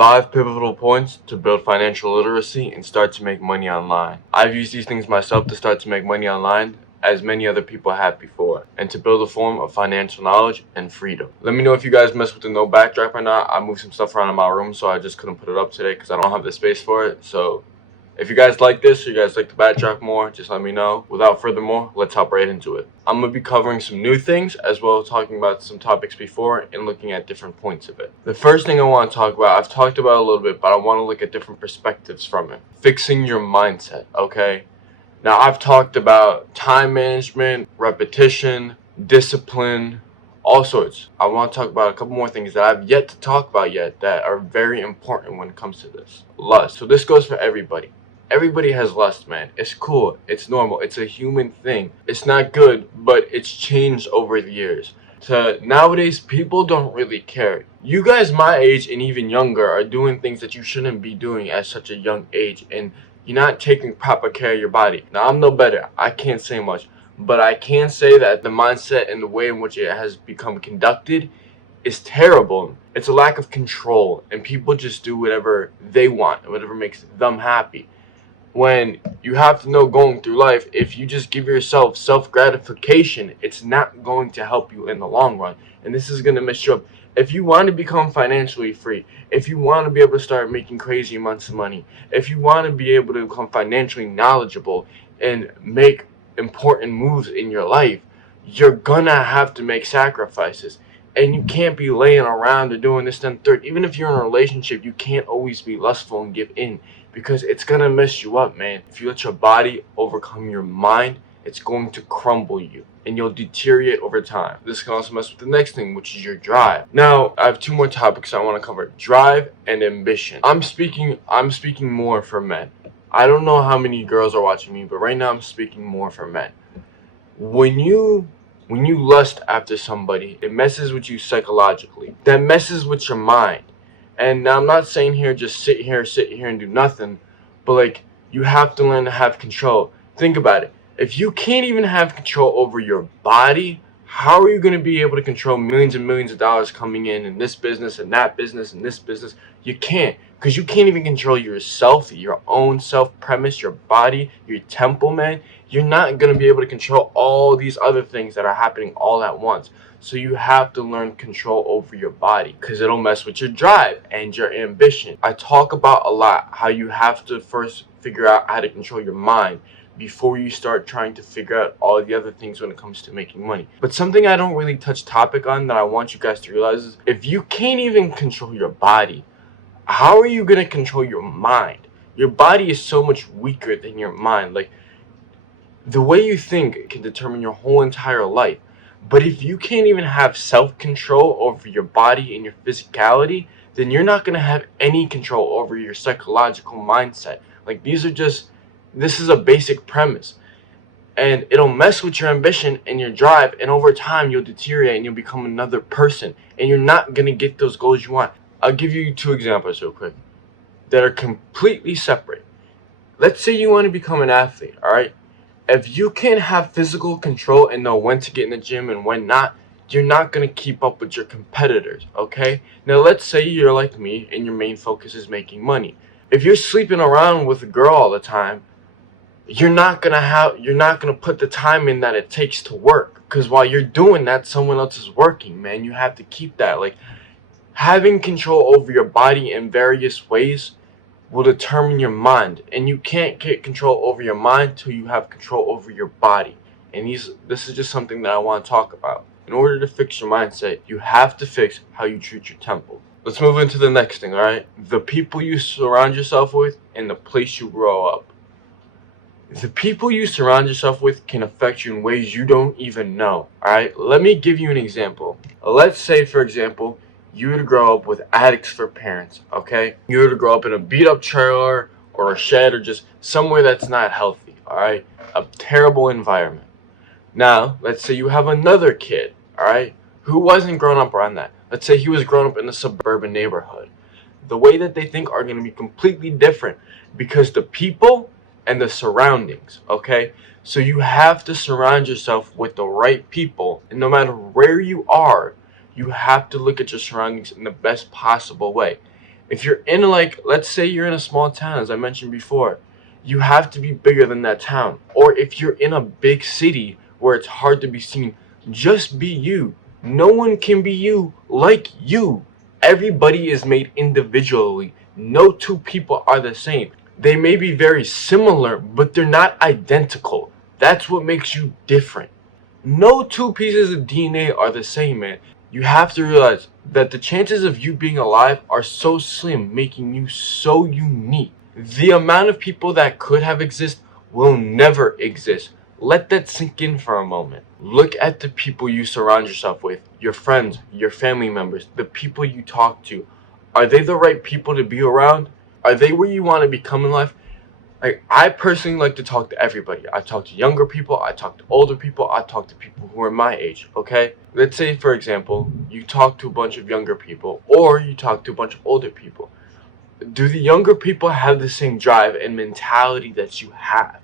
5 pivotal points to build financial literacy and start to make money online. I've used these things myself to start to make money online, as many other people have before, and to build a form of financial knowledge and freedom. Let me know if you guys mess with the no backdrop or not. I moved some stuff around in my room, so I just couldn't put it up today because I don't have the space for it. So if you guys like this, or you guys like the backdrop more, just let me know. Without further more, let's hop right into it. I'm going to be covering some new things, as well as talking about some topics before and looking at different points of it. The first thing I want to talk about, I've talked about a little bit, but I want to look at different perspectives from it. Fixing your mindset, okay? Now, I've talked about time management, repetition, discipline, all sorts. I want to talk about a couple more things that I've yet to talk about yet that are very important when it comes to this. Lust. So this goes for everybody. Everybody has lust, man. It's cool. It's normal. It's a human thing. It's not good, but it's changed over the years. So nowadays, people don't really care. You guys my age and even younger are doing things that you shouldn't be doing at such a young age, and you're not taking proper care of your body. Now, I'm no better. I can't say much, but I can say that the mindset and the way in which it has become conducted is terrible. It's a lack of control, and people just do whatever they want, whatever makes them happy. When you have to know going through life, if you just give yourself self-gratification, it's not going to help you in the long run. And this is going to mess you up. If you want to become financially free, if you want to be able to start making crazy amounts of money, if you want to be able to become financially knowledgeable and make important moves in your life, you're going to have to make sacrifices. And you can't be laying around or doing this, then third. Even if you're in a relationship, you can't always be lustful and give in, because it's going to mess you up, man. If you let your body overcome your mind, it's going to crumble you, and you'll deteriorate over time. This can also mess with the next thing, which is your drive. Now, I have 2 more topics I want to cover: drive and ambition. I'm speaking more for men. I don't know how many girls are watching me, but right now I'm speaking more for men. When you lust after somebody, it messes with you psychologically. That messes with your mind. And now I'm not saying here just sit here and do nothing, but like, you have to learn to have control. Think about it. If you can't even have control over your body, how are you going to be able to control millions and millions of dollars coming in this business and that business and this business? You can't, because you can't even control yourself, your own self-premise, your body, your temple, man. You're not going to be able to control all these other things that are happening all at once. So you have to learn control over your body, because it'll mess with your drive and your ambition. I talk about a lot how you have to first figure out how to control your mind before you start trying to figure out all the other things when it comes to making money. But something I don't really touch topic on that I want you guys to realize is, if you can't even control your body, how are you going to control your mind? Your body is so much weaker than your mind. Like, the way you think can determine your whole entire life. But if you can't even have self-control over your body and your physicality, then you're not going to have any control over your psychological mindset. Like, this is a basic premise. And it'll mess with your ambition and your drive, and over time you'll deteriorate and you'll become another person, and you're not going to get those goals you want. I'll give you 2 examples real quick that are completely separate. Let's say you want to become an athlete, alright? If you can't have physical control and know when to get in the gym and when not, you're not going to keep up with your competitors, okay? Now, let's say you're like me and your main focus is making money. If you're sleeping around with a girl all the time, you're not going to put the time in that it takes to work, because while you're doing that, someone else is working, man. You have to keep that. Like, having control over your body in various ways will determine your mind, and you can't get control over your mind till you have control over your body. And this is just something that I want to talk about. In order to fix your mindset, you have to fix how you treat your temple. Let's move into the next thing, alright? The people you surround yourself with and the place you grow up. The people you surround yourself with can affect you in ways you don't even know, alright? Let me give you an example. Let's say, for example, you were to grow up with addicts for parents, okay? You were to grow up in a beat-up trailer or a shed, or just somewhere that's not healthy, alright? A terrible environment. Now, let's say you have another kid, alright, who wasn't grown up around that. Let's say he was grown up in a suburban neighborhood. The way that they think are going to be completely different, because the people and the surroundings, okay? So you have to surround yourself with the right people, and no matter where you are, you have to look at your surroundings in the best possible way. If you're in, like, let's say you're in a small town, as I mentioned before, you have to be bigger than that town. Or if you're in a big city where it's hard to be seen, just be you. No one can be you like you. Everybody is made individually. No two people are the same. They may be very similar, but they're not identical. That's what makes you different. No two pieces of DNA are the same, man. You have to realize that the chances of you being alive are so slim, making you so unique. The amount of people that could have existed will never exist. Let that sink in for a moment. Look at the people you surround yourself with, your friends, your family members, the people you talk to. Are they the right people to be around? Are they where you want to become in life? Like, I personally like to talk to everybody. I talk to younger people, I talk to older people, I talk to people who are my age, okay? Let's say, for example, you talk to a bunch of younger people, or you talk to a bunch of older people. Do the younger people have the same drive and mentality that you have?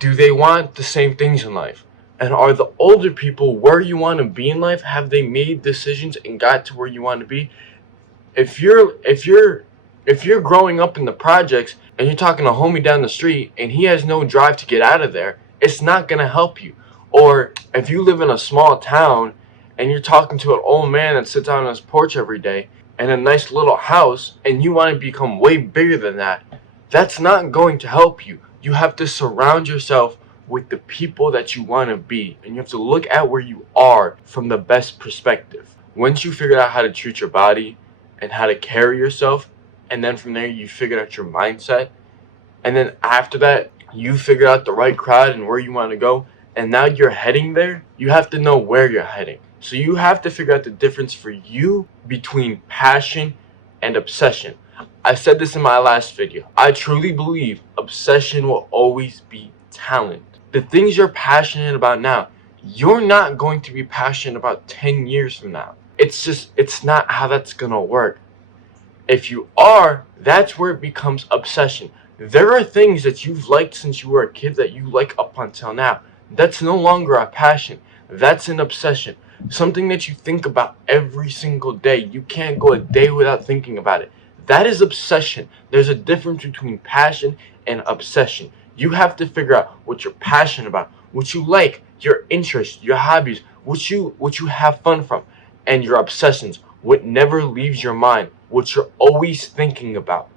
Do they want the same things in life? And are the older people where you want to be in life? Have they made decisions and got to where you want to be? If you're growing up in the projects and you're talking to a homie down the street and he has no drive to get out of there, it's not gonna help you. Or if you live in a small town and you're talking to an old man that sits out on his porch every day and a nice little house and you want to become way bigger than that, that's not going to help you. You have to surround yourself with the people that you want to be, and you have to look at where you are from the best perspective. Once you figure out how to treat your body and how to carry yourself, and then from there you figure out your mindset, and then after that you figure out the right crowd and where you want to go, and now you're heading there. You have to know where you're heading. So you have to figure out the difference for you between passion and obsession. I said this in my last video. I truly believe obsession will always be talent. The things you're passionate about now, you're not going to be passionate about 10 years from now. It's not how that's gonna work. If you are, that's where it becomes obsession. There are things that you've liked since you were a kid that you like up until now. That's no longer a passion. That's an obsession. Something that you think about every single day. You can't go a day without thinking about it. That is obsession. There's a difference between passion and obsession. You have to figure out what you're passionate about, what you like, your interests, your hobbies, what you have fun from, and your obsessions, what never leaves your mind, what you're always thinking about,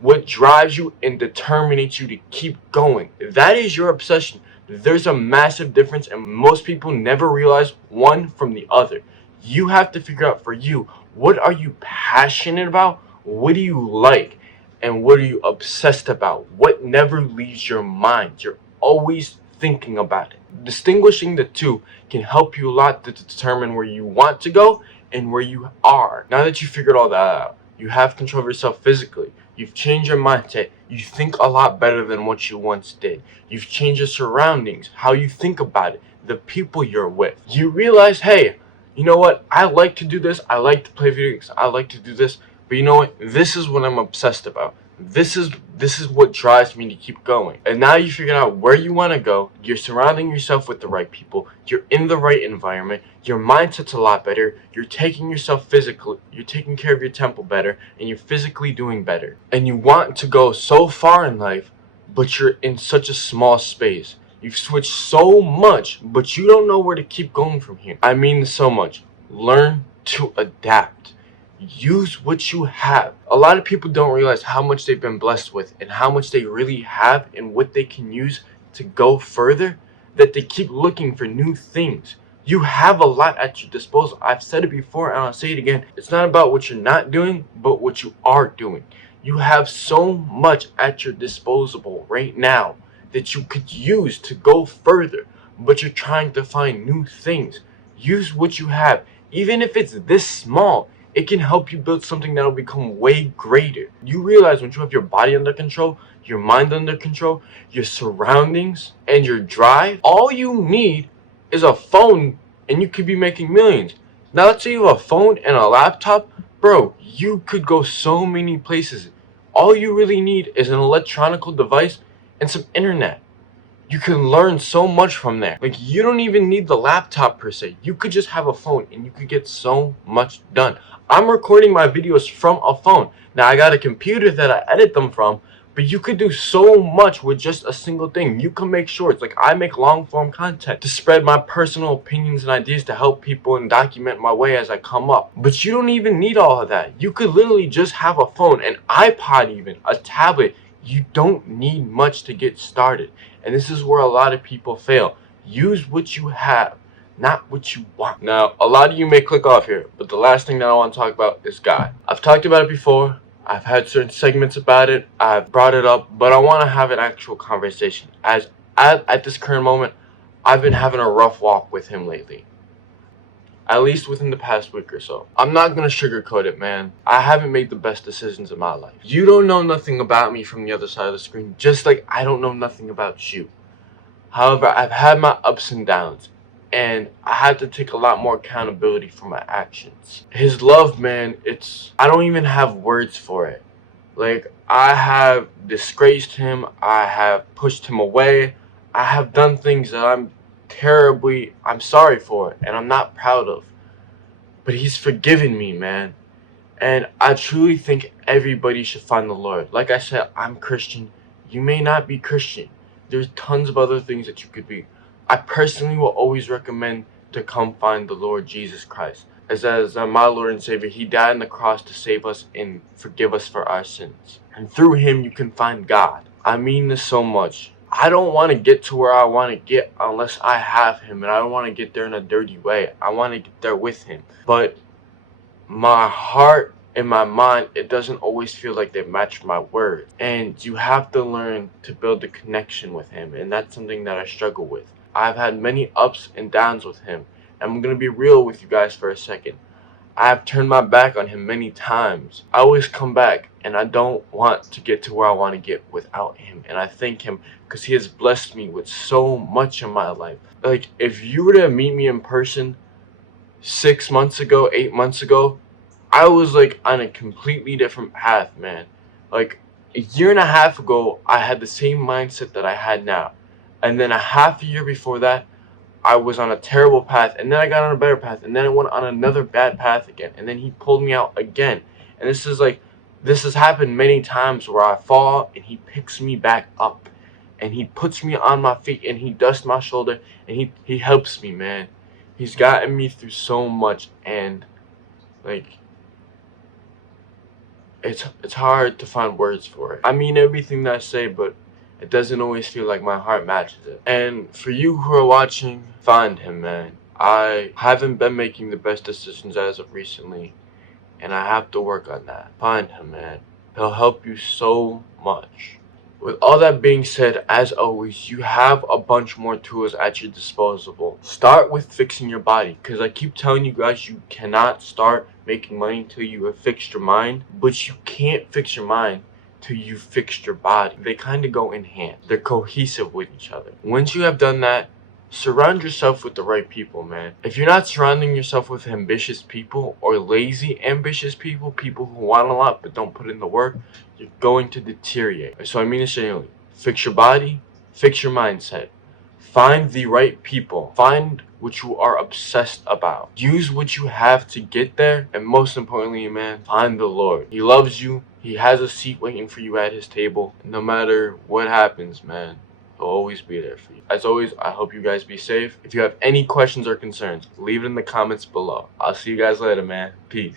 what drives you and determines you to keep going. That is your obsession. There's a massive difference, and most people never realize one from the other. You have to figure out for you, what are you passionate about, what do you like, and what are you obsessed about? What never leaves your mind? You're always thinking about it. Distinguishing the two can help you a lot to determine where you want to go and where you are. Now that you figured all that out, you have control of yourself physically. You've changed your mindset. You think a lot better than what you once did. You've changed your surroundings, how you think about it, the people you're with. You realize, hey, you know what? I like to do this. I like to play video games. I like to do this. But you know what? This is what I'm obsessed about. This is what drives me to keep going. And now you figured out where you want to go. You're surrounding yourself with the right people. You're in the right environment. Your mindset's a lot better. You're taking yourself physically. You're taking care of your temple better, and you're physically doing better. And you want to go so far in life, but you're in such a small space. You've switched so much, but you don't know where to keep going from here. I mean so much. Learn to adapt. Use what you have. A lot of people don't realize how much they've been blessed with and how much they really have and what they can use to go further, that they keep looking for new things. You have a lot at your disposal. I've said it before and I'll say it again. It's not about what you're not doing, but what you are doing. You have so much at your disposal right now that you could use to go further, but you're trying to find new things. Use what you have. Even if it's this small, it can help you build something that will become way greater. You realize once you have your body under control, your mind under control, your surroundings, and your drive, all you need is a phone and you could be making millions. Now let's say you have a phone and a laptop, bro, you could go so many places. All you really need is an electronic device and some internet. You can learn so much from there. Like, you don't even need the laptop per se. You could just have a phone and you could get so much done. I'm recording my videos from a phone. Now, I got a computer that I edit them from, but you could do so much with just a single thing. You can make shorts. Like, I make long form content to spread my personal opinions and ideas to help people and document my way as I come up. But you don't even need all of that. You could literally just have a phone, an iPod even, a tablet. You don't need much to get started. And this is where a lot of people fail. Use what you have, not what you want. Now, a lot of you may click off here, but the last thing that I want to talk about is God. I've talked about it before. I've had certain segments about it. I've brought it up, but I want to have an actual conversation. As at this current moment, I've been having a rough walk with him lately. At least within the past week or so. I'm not gonna sugarcoat it, man. I haven't made the best decisions in my life. You don't know nothing about me from the other side of the screen, just like I don't know nothing about you. However, I've had my ups and downs, and I had to take a lot more accountability for my actions. His love, man, I don't even have words for it. Like, I have disgraced him, I have pushed him away, I have done things that I'm sorry for and I'm not proud of. But he's forgiven me, man. And I truly think everybody should find the Lord. Like I said, I'm Christian. You may not be Christian. There's tons of other things that you could be. I personally will always recommend to come find the Lord Jesus Christ. As my Lord and Savior, he died on the cross to save us and forgive us for our sins. And through him, you can find God. I mean this so much. I don't want to get to where I want to get unless I have him, and I don't want to get there in a dirty way. I want to get there with him. But my heart and my mind, it doesn't always feel like they match my words. And you have to learn to build a connection with him, and that's something that I struggle with. I've had many ups and downs with him. I'm going to be real with you guys for a second. I've turned my back on him many times. I always come back, and I don't want to get to where I want to get without him. And I thank him because he has blessed me with so much in my life. Like, if you were to meet me in person 6 months ago, 8 months ago, I was like on a completely different path, man. Like, a year and a half ago, I had the same mindset that I had now. And then a half a year before that, I was on a terrible path, and then I got on a better path, and then I went on another bad path again, and then he pulled me out again. And this has happened many times where I fall and he picks me back up, and he puts me on my feet, and he dusts my shoulder, and he helps me, man. He's gotten me through so much, and like, it's hard to find words for it. I mean everything that I say, but it doesn't always feel like my heart matches it. And for you who are watching, find him, man. I haven't been making the best decisions as of recently, and I have to work on that. Find him, man. He'll help you so much. With all that being said, as always, you have a bunch more tools at your disposal. Start with fixing your body, because I keep telling you guys, you cannot start making money until you have fixed your mind, but you can't fix your mind till you fixed your body. They kind of go in hand. They're cohesive with each other. Once you have done that, surround yourself with the right people, man. If you're not surrounding yourself with ambitious people or lazy ambitious people, people who want a lot but don't put in the work, you're going to deteriorate. So I mean this genuinely. Fix your body, fix your mindset. Find the right people. Find what you are obsessed about. Use what you have to get there. And most importantly, man, find the Lord. He loves you. He has a seat waiting for you at his table. No matter what happens, man, he'll always be there for you. As always, I hope you guys be safe. If you have any questions or concerns, leave it in the comments below. I'll see you guys later, man. Peace.